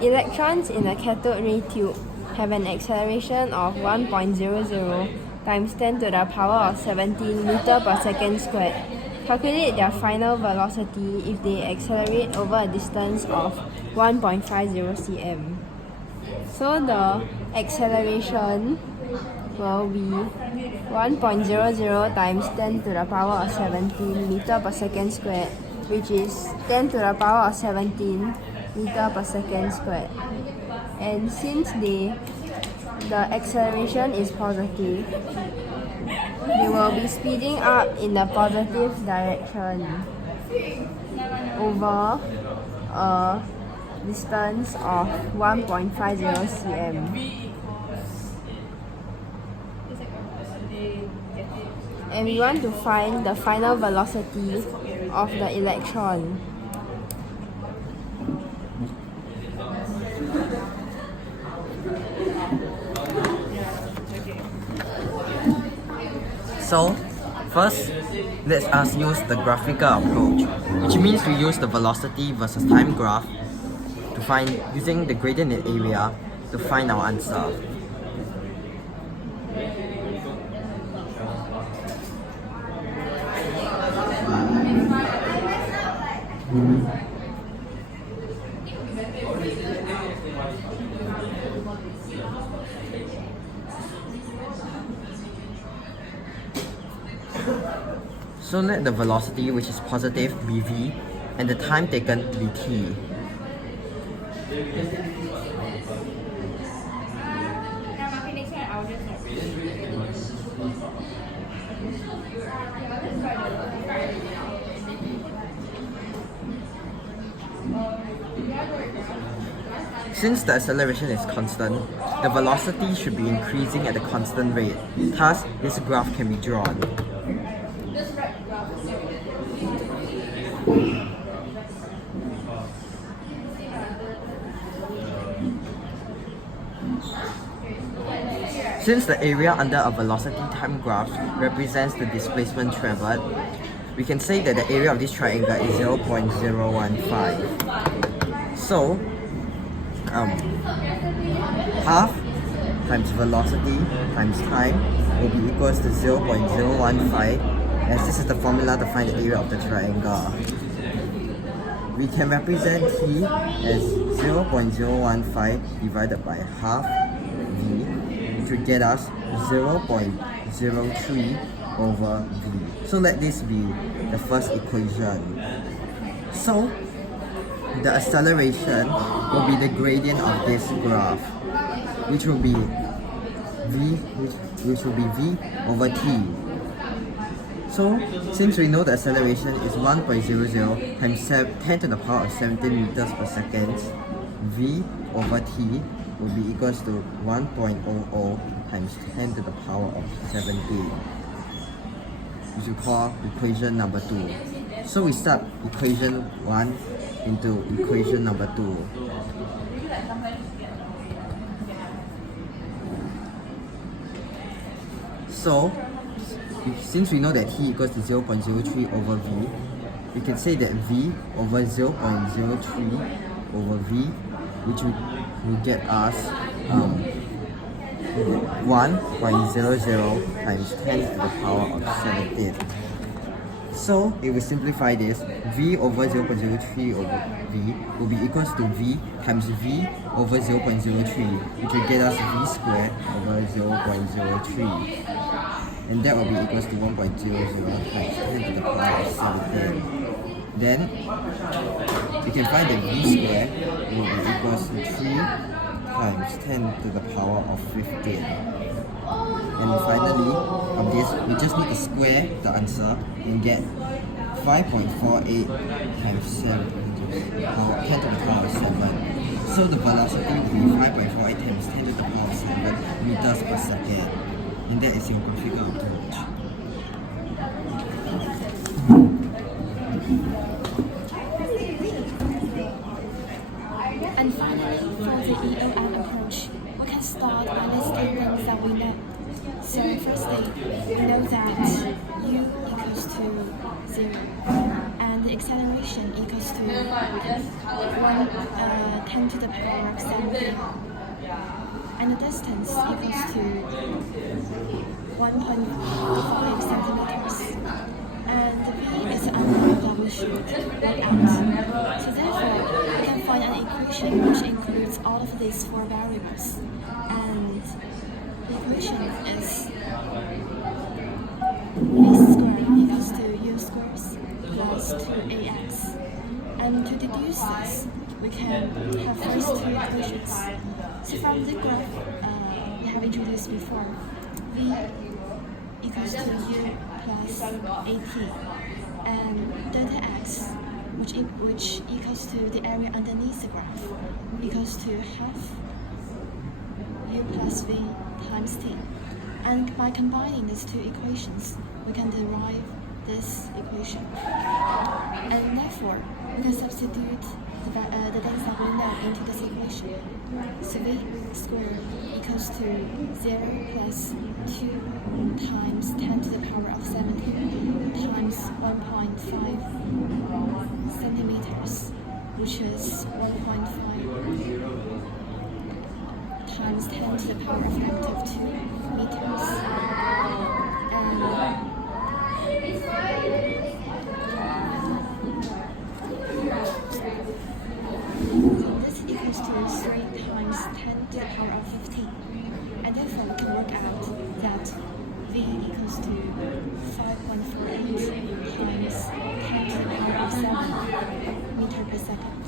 Electrons in a cathode ray tube have an acceleration of 1.00 times 10 to the power of 17 meter per second squared. Calculate their final velocity if they accelerate over a distance of 1.50 cm. So the acceleration will be 1.00 times 10 to the power of 17 meter per second squared, which is 10 to the power of 17 meter per second squared. And since the acceleration is positive, they will be speeding up in the positive direction over a distance of 1.50 cm. And we want to find the final velocity of the electron. So, first, let us use the graphical approach, which means we use the velocity versus time graph to find using the gradient and area to find our answer. So let the velocity, which is positive, be v, and the time taken be t. Since the acceleration is constant, the velocity should be increasing at a constant rate. Thus, this graph can be drawn. Since the area under a velocity time graph represents the displacement traveled, we can say that the area of this triangle is 0.015. So, half times velocity times time will be equals to 0.015, as this is the formula to find the area of the triangle. We can represent t as 0.015 divided by half v, which will get us 0.03 over v. So let this be the first equation. So the acceleration will be the gradient of this graph, which will be v over t. So since we know the acceleration is 1.00 times 10 to the power of 17 meters per second, v over t will be equals to 1.00 times 10 to the power of 17, which we call equation number 2. So we start equation 1 into equation number 2. So, since we know that t equals to 0.03 over v, we can say that v over 0.03 over v, which will get us 1.00 times 10 to the power of 17. So, if we simplify this, v over 0.03 over v will be equals to v times v over 0.03, which will get us v squared over 0.03. And that will be equals to 1.00 times 10 to the power of 17. Then, we can find that v squared will be equals to 3 times 10 to the power of 15. And finally, from this, we just need to square the answer and get 5.48 times 7, 10 to the power of 7. So the velocity will be 5.48 times 10 to the power of 7 meters per second. And that is your graphical approach. And finally, for the EOM approach, we can start by listing things that we know. So firstly, we know that u equals to 0 and the acceleration equals to 1 10 to the power of 17. And the distance equals to 1.5 centimeters. And the v is the unknown that we should work out. So therefore, we can find an equation which includes all of these four variables. And the equation is v squared equals to u squares plus 2ax. And to deduce this, we can have first two equations. So from the graph we have introduced before, v equals to u plus at, and delta x, which equals to the area underneath the graph, equals to half u plus v times t. And by combining these two equations, we can derive this equation. And therefore, we can substitute the things that we know into this equation. So v squared equals to 0 plus 2 times 10 to the power of 17 times 1.5 centimeters, which is 1.5 times 10 to the power of negative 2 meters. And this equals to 3 times 10 to the power of 15. And therefore, we can work out that v equals to 5.48 times 10 to the power of 7 meter per second.